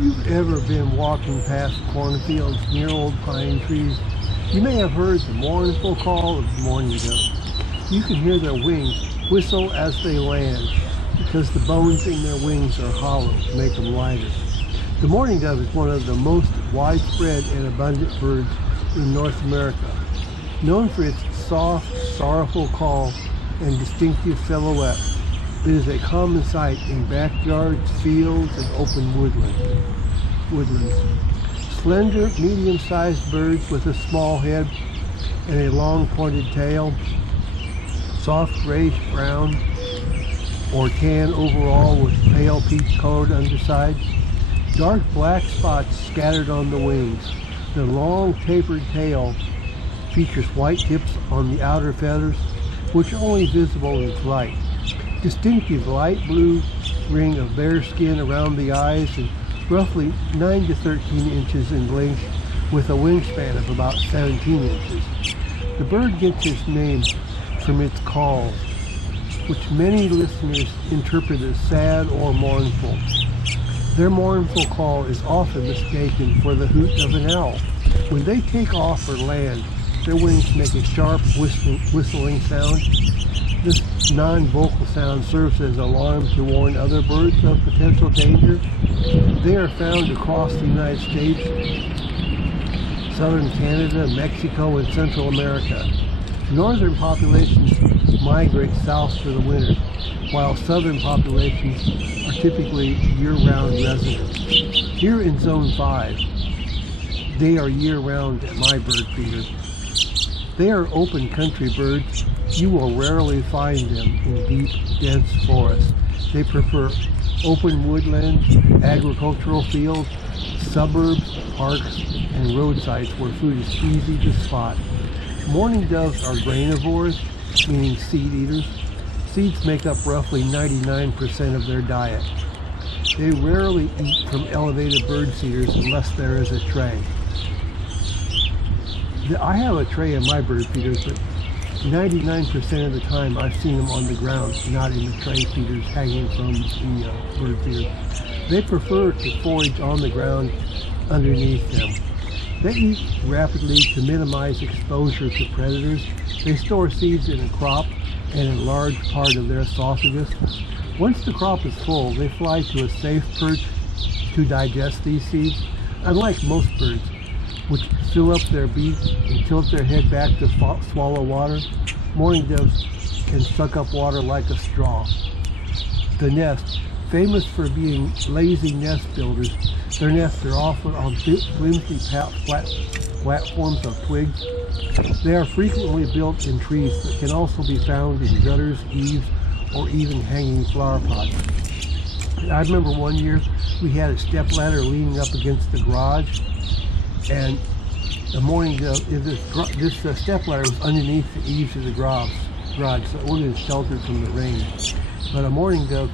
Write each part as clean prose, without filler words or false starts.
you've ever been walking past cornfields near old pine trees, you may have heard the mournful call of the mourning dove. You can hear their wings whistle as they land because the bones in their wings are hollow to make them lighter. The mourning dove is one of the most widespread and abundant birds in North America. Known for its soft, sorrowful call and distinctive silhouette, it is a common sight in backyards, fields, and open woodlands. Slender, medium-sized birds with a small head and a long pointed tail, soft grayish-brown or tan overall with pale peach-colored underside, dark black spots scattered on the wings. The long tapered tail features white tips on the outer feathers, which are only visible in flight. Distinctive light blue ring of bare skin around the eyes and roughly 9 to 13 inches in length with a wingspan of about 17 inches. The bird gets its name from its call, which many listeners interpret as sad or mournful. Their mournful call is often mistaken for the hoot of an owl. When they take off or land, their wings make a sharp whistling sound. This non-vocal sound serves as an alarm to warn other birds of potential danger. They are found across the United States, southern Canada, Mexico, and Central America. Northern populations migrate south for the winter, while southern populations are typically year-round residents. Here in Zone 5, they are year-round at my bird feeder. They are open country birds. You will rarely find them in deep, dense forests. They prefer open woodlands, agricultural fields, suburbs, parks, and roadsides where food is easy to spot. Mourning doves are granivores, meaning seed eaters. Seeds make up roughly 99% of their diet. They rarely eat from elevated bird feeders unless there is a tray. I have a tray in my bird feeders, but 99% of the time I've seen them on the ground, not in the tray feeders hanging from the bird feeder. They prefer to forage on the ground underneath them. They eat rapidly to minimize exposure to predators. They store seeds in a crop and a large part of their esophagus. Once the crop is full, they fly to a safe perch to digest these seeds. Unlike most birds, which fill up their beak and tilt their head back to swallow water, mourning doves can suck up water like a straw. The nest, famous for being lazy nest builders, their nests are often on flimsy platforms of twigs. They are frequently built in trees, but can also be found in gutters, eaves, or even hanging flower pots. I remember one year we had a step ladder leaning up against the garage, and the mourning dove, this step ladder was underneath the eaves of the garage, so it wasn't sheltered from the rain. But a mourning dove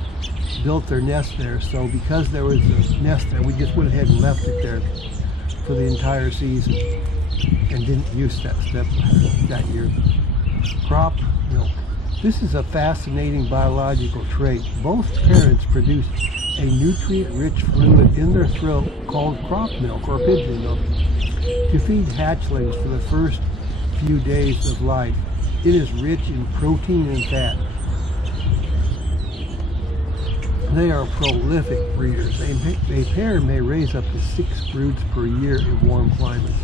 built their nest there, so because there was a nest there, we just went ahead and left it there for the entire season and didn't use that step ladder that year. Crop milk. This is a fascinating biological trait. Both parents produce a nutrient-rich fluid in their throat called crop milk or pigeon milk to feed hatchlings for the first few days of life. It is rich in protein and fat. They are prolific breeders. A pair may raise up to 6 broods per year in warm climates.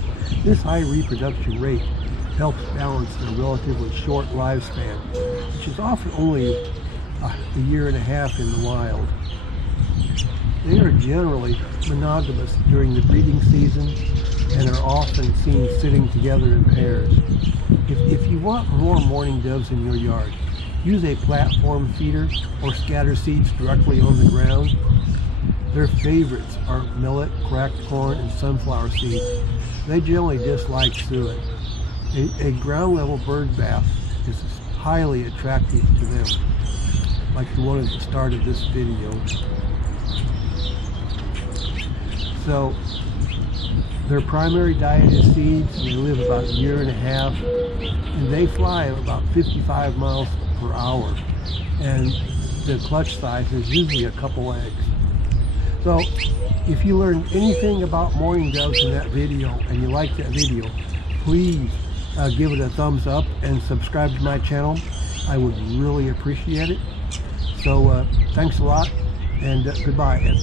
This high reproduction rate helps balance their relatively short lifespan, which is often only a year and a half in the wild. They are generally monogamous during the breeding season and are often seen sitting together in pairs. If you want more mourning doves in your yard, use a platform feeder or scatter seeds directly on the ground. Their favorites are millet, cracked corn, and sunflower seeds. They generally dislike suet. A ground level bird bath is highly attractive to them, like the one at the start of this video. So their primary diet is seeds, and they live about a year and a half, and they fly about 55 miles per hour, and the clutch size is usually a couple eggs. So if you learned anything about mourning doves in that video and you like that video, please give it a thumbs up and subscribe to my channel. I would really appreciate it. So thanks a lot, and goodbye.